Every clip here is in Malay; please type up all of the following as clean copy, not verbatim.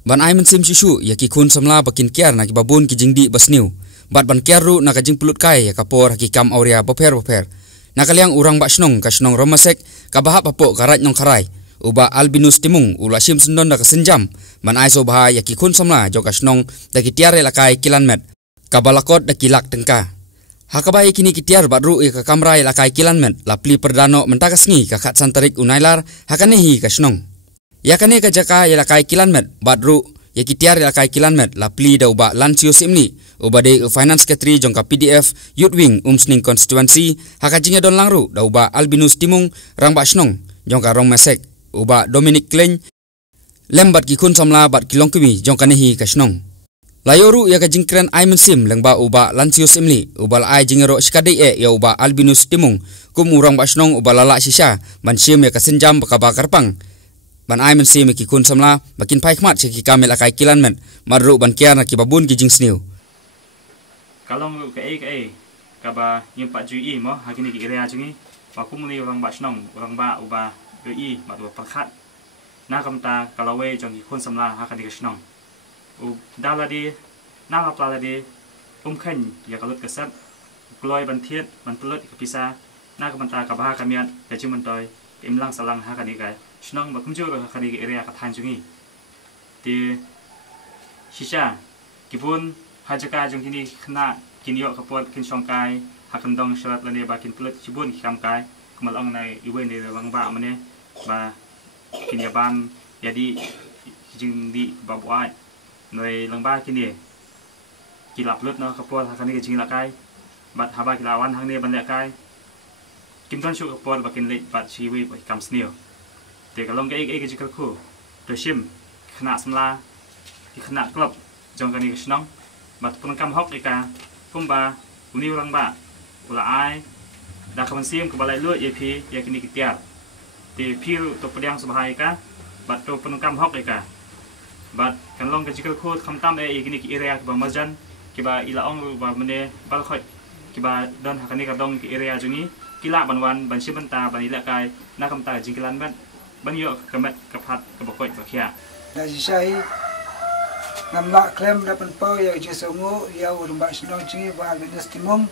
Ban ai mensim shishu ya ki kun samla bakin kiar na ki babun ki jingdi basniu. Bat ban kiar ru na ka jing pulut kai ya kapor ki kam auria boper. Na kaliang urang ba snong ka snong romasek ka bahap apo karat nyong karai. Uba albinus timung ula sim sendon da ka senjam. Ban ai so bah ya ki kun samla jo ka snong da ki tiar la kai kilan met. Ka balakot da kilak tengka. Hakabai kini ki tiar bat ru ka kamrai la kai kilan met la pli perdano mentakas ngi ka khat santarik unailar hakanehi ka snong. Ya kane ka jaka ya lakai kilan met badru ya kitiar ya lakai kilan met la pli da uba lansio simni uba de finance secretary jongka PDF youth wing umsning constituency hakajinga don langru da uba albinus timung rang ba snong jongka rong mesek uba Dominic Klein lembat ki kun samla bat kilong kimi jongka nehi ka snong layoru ya ka jingkren ai mensim lengba uba lansio simni uba ai jingero skade ya uba albinus timung kum urang ba snong uba lala sisa ban sim ya ka senjam baka bakar pang. Ban ai mensi me ki kun samla makin paikmat ki kamel akai kilan men madru ban kiar na ki babun ki jing sniu kalong ke ka ba yim pa ju i mo hakini ki area jungi ba kumuni orang ba snong orang ba uba do i ma do pakhat na kamta kalawe jong ki kun samla hakani ki snong u daladi na la pladi khen ya kalut kasat gloi ban thiet ban pulut ki pisa na kamta ka ba kamiat ya jimun toy imlang salang hakani kai snong ba kumju ka khari area ka than jungi ti shisha kibun hajaka jung kini khna kinyo kapot kin songkai hakandong sharat lane ba kin pulut sibun kam kai kumalong nai iwen de bang ba mane ba kinyaban jadi jing di babuai noi langba kini kilap lut no kapot hakani jing lakai bat haba kilawan hang ne ban lakai kimton shu kapot ba kin le bat chiwi ba kam sneo te kalong ke jikal ku to sim khna samla ki khna klub jong kani snong bat pun kam hok ika kumba uni ulang ba ula ai da kaman sim ke balai lu ep ya kini kitiar te pil to pedang subhai ka bat to pun kam hok ika bat kalong ke jikal ku kham tam kini ki area ba majan ki ba ila ong ba mene bal khoi ki ba don hakani ka dong ki area jungi kila banwan ban sibanta ban ila kai na kam ta jingkilan ban banyo kemet kepat kebokoi bakia. Dari saya nampak klaim dapat pau ya jesongo ya urang snong cingi ba albinus timung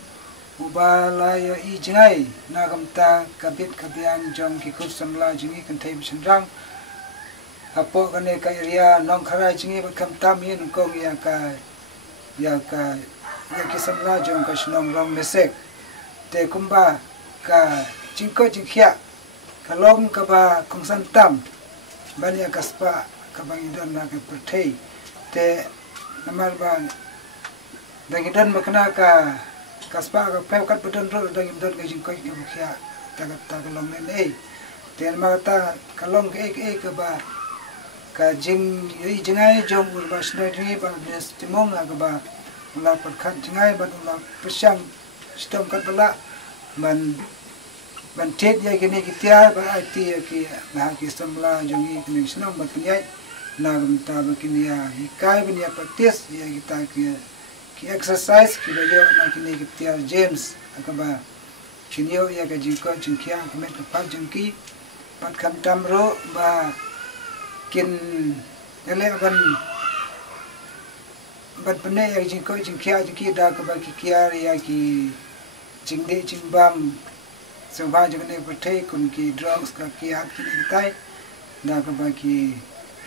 ubala ya I jingai na kamta kabit kabian jong ki kus samla jingi kantai senrang apo kane ka area nong khara jingi ba kamta min kong ya ki samla jong ka snong rong mesek te kumba ka jingko jingkhia kalong kaba kongsan tam banyak kaspa kabang idan na ke pertai te namal ban dangidan makna ka kaspa ka pekat bedan ro dangidan ke jingkoi ke bukhia tagat tagalong ne te mata kalong ke ba ka jing i jingai jong urba snoi ba nes timong ga ba la perkat jingai ba la persang sistem kat bala ban tet ya kini kitia ba ati ya ki na ki samla jongi kini snong ba kini na gamta ba kini ya hikai bin ya practice ya kita ki exercise ki ba yo na kini kitia James akaba kini yo ya ka jingko jingkia kemet ka pa jingki pat kam tamro ba kin ele ban pene ya jingko jingkia jingki da ka ba ki kia ya ki jingde jingbam sebab jangan ni bertei kun ki drugs ka ki hak kini kai da ka ba ki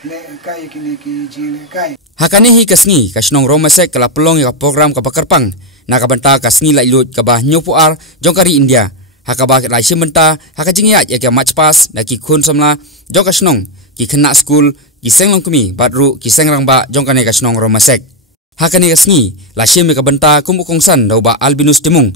le kai kini ki jile kai hakane hi kasngi kasnong romasek kala pelong ya program ka bakarpang na ka banta kasngi lai lut ka ba nyopuar jongkari India hakaba lai simenta hakajingya ya ka match pass na ki kun samla jong kasnong ki khna school ki senglong kumi badru ki sengrang ba jongkane kasnong romasek hakane kasngi la sim ka banta kumukongsan dau ba albinus timung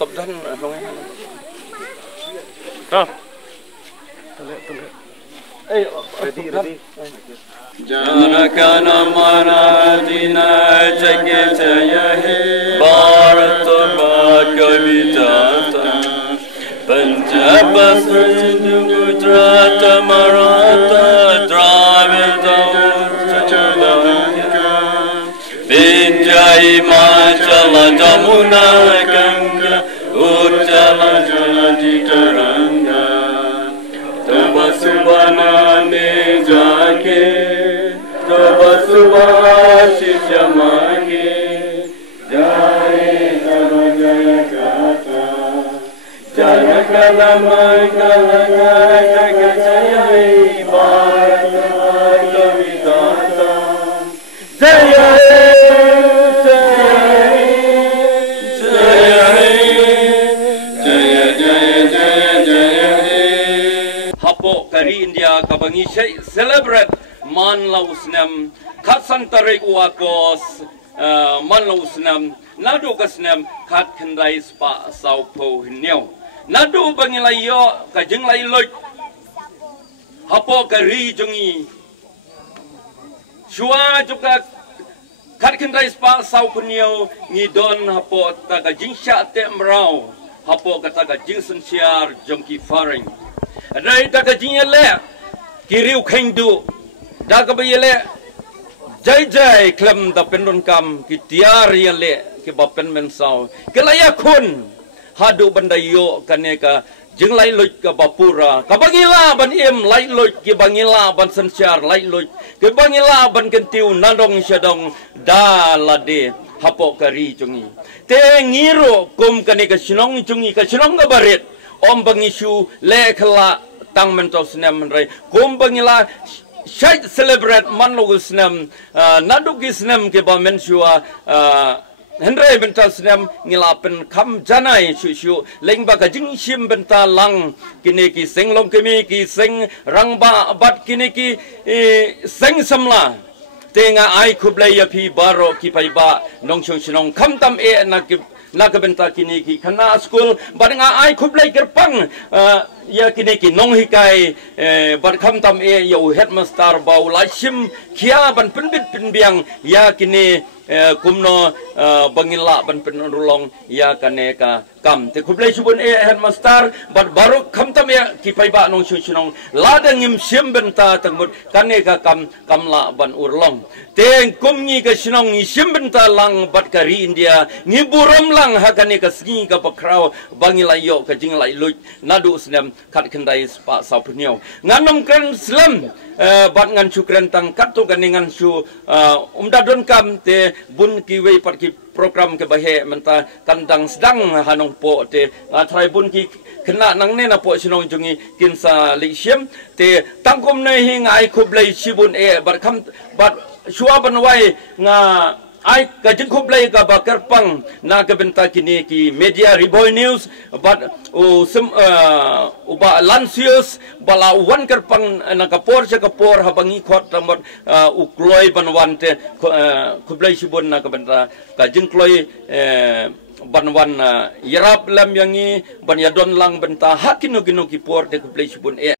sabdan longai ha tole ready janakana manatina jagitaya he bharatma kavitata Punjab सिंध गुजरात मराठा द्राविड विंध्य हिमाचल जमुना गंगा उज्जल जलधि तरंगा तब सुबह में जाके तब सुभाषिष मांगे जाए तब जय गाथा जनगण मंगल जय जय भारत भाग्य विधाता जय Kari India kabangi celebrate man lausnam khat santare uakos man lausnam nadu kasnam khat khandai spa sau po hinyo nadu bangilai yo ka jinglai loj hapo kari jungi shua juga khat khandai spa sau punyo ni don hapo ta ka jingsha te mrau hapo kata ka jingsen siar jongki faring Adai tak kajinya le, kiriu kendu, dah kebayale, jai klem da pendon kam, kitiar yang le, kebapen mensau, kelayakun, hadu bandayo kaneka, jenglai loj ke bapura, kabangila ban im lai loj, kebangila ban sensiar lai loj, kebangila ban kentiu nadong syadong da lade. Hapo kari jungi, te ngiro kum kaneka sinong jungi, kasinong gabarit. Om bangisu lekla tang mental senam rai kum bangila syait celebrate manlogus senam nadugi senam ke ba mensua hendrai mental senam ngilapen kam janai shu lengba ka jingsim bental lang kini ki senglong kemi ki seng rangba bat kini ki seng samla tenga ai kublai api baro ki paiba nongchong sinong kam tam e na ki nakabenta kini ki kana school badanga ai khublai kerpang ya kini ki nong hikai badkham tam e yo headmaster bau lashim kia ban penbit penbiang ya kini kumno bangila ban penrulong ya kaneka kam te khublai subun e headmaster bad baru kham tam e ki paiba nong chunong ladang im sim benta tangmut kaneka kamla ban urlong te kumni ka sinong sim benta lang bad kari India ngiburam lang hakane ka singi ka pakraw bangila yo ka jinglai luj nadu snam khat khandai spa sapunyo nganom kren slam bat ngan chukren tang katu ganingan su umdadon kam te bun ki wei pat ki program ke bahe menta kandang sedang hanong po te trai bun ki kena nang ne na po sinong jungi kinsa lixiam te tangkom ne hi ngai khublai sibun e bat kham bat shua banwai nga ai ka jing khublai ka bakar pang na ka benta kini ki media Riboy News but uba lansius bala wan kerpang na kapor sa kapor habangi khot tamot ukloi banwan te khublai sibun na ka benta ka jing kloi banwan yarap lam yangi ban yadon lang benta hakino kino ki por te khublai sibun e